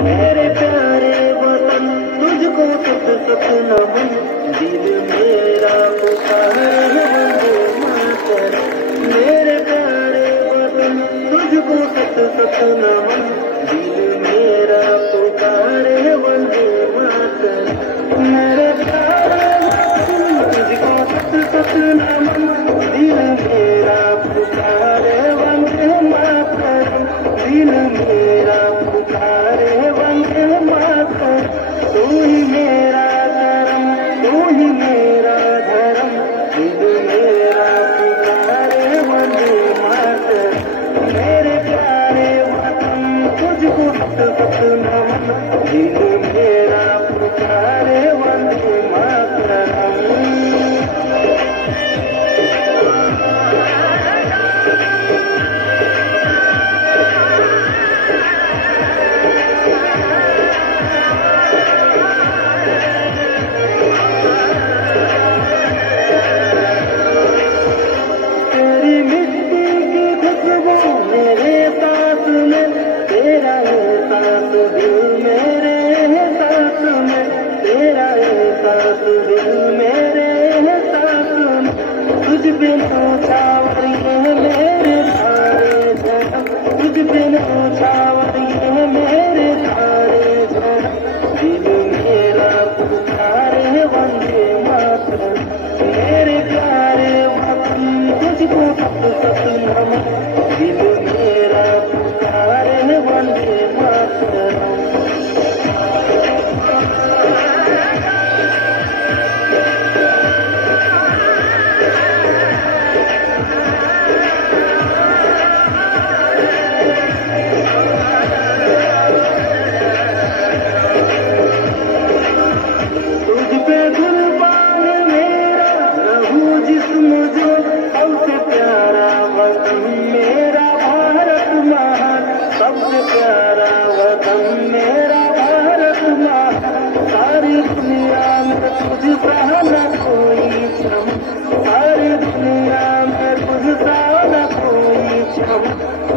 मेरे प्यारे वतन तुझको सत सत नमन, दिल मेरा पुकारे वंदे मातरम। मेरे प्यारे वतन तुझको सत सत नमन, दिल मेरा पुकारे वंदे मातरम। मेरे प्यारे वतन तुझको सत सत नमन, दिल मेरा पुकारे वंदे मातरम। दिल मेरा पुकारे वंदे मातरम। तू ही मेरा धर्म, तू ही मेरा धर्म, दिल मेरा पुकारे वंदे मातरम। मेरे प्यारे वतन तुझको सत सत नमन, दिल मेरा पुकारे वंदे मातरम। तेरी मिट्टी की खुशबू मेरे साथ में, तेरा एहसास दिल मेरे एहसास में, तेरा एहसास दिल मेरे एहसास में। तुझ बिन छावर ये मेरे सारे जन्म, तुझ बिन छावर ये मेरे सारे जन्म। दिल मेरा पुकारे वंदे मातरम। मेरे प्यारे वतन तुझको सत सत नमन, दिल मेरा पुकारे वंदे मातरम। तुझ पे कुर्बान मेरा रहूं जिस्म जो, सबसे प्यारा वतन मेरा भारत महान। सबसे प्यारा वतन मेरा भारत महान। सारी दुनिया में तुझ सा न कोई चम, सारी दुनिया में तुझ सा न कोई चम।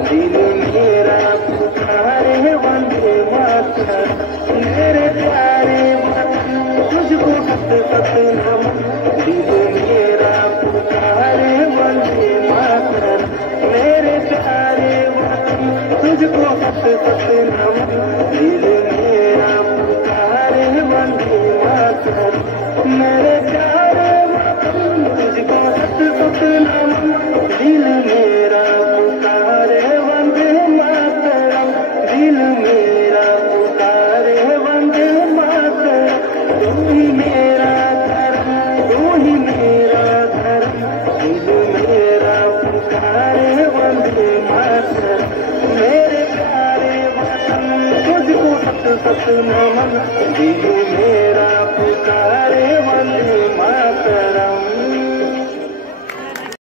दिल मेरा पुकारे वंदे मातरम। मेरे प्यारे वतन तुझको सत सत नमन, दिल मेरा पुकारे वंदे मातरम। मेरे प्यारे वतन तुझको सत सत नमन, दिल मेरा पुकारे वंदे मातरम। मेरे प्यारे वतन तुझको सत सत नमन, दिल मेरा पुकारे वंदे मातरम। दिल मेरा पुकारे वंदे मातरम। तू ही मेरा धर्म, तू ही मेरा धर्म, दिल मेरा पुकारे वंदे मातरम। मेरे प्यारे वतन तुझको सत सत नमन, दिल मेरा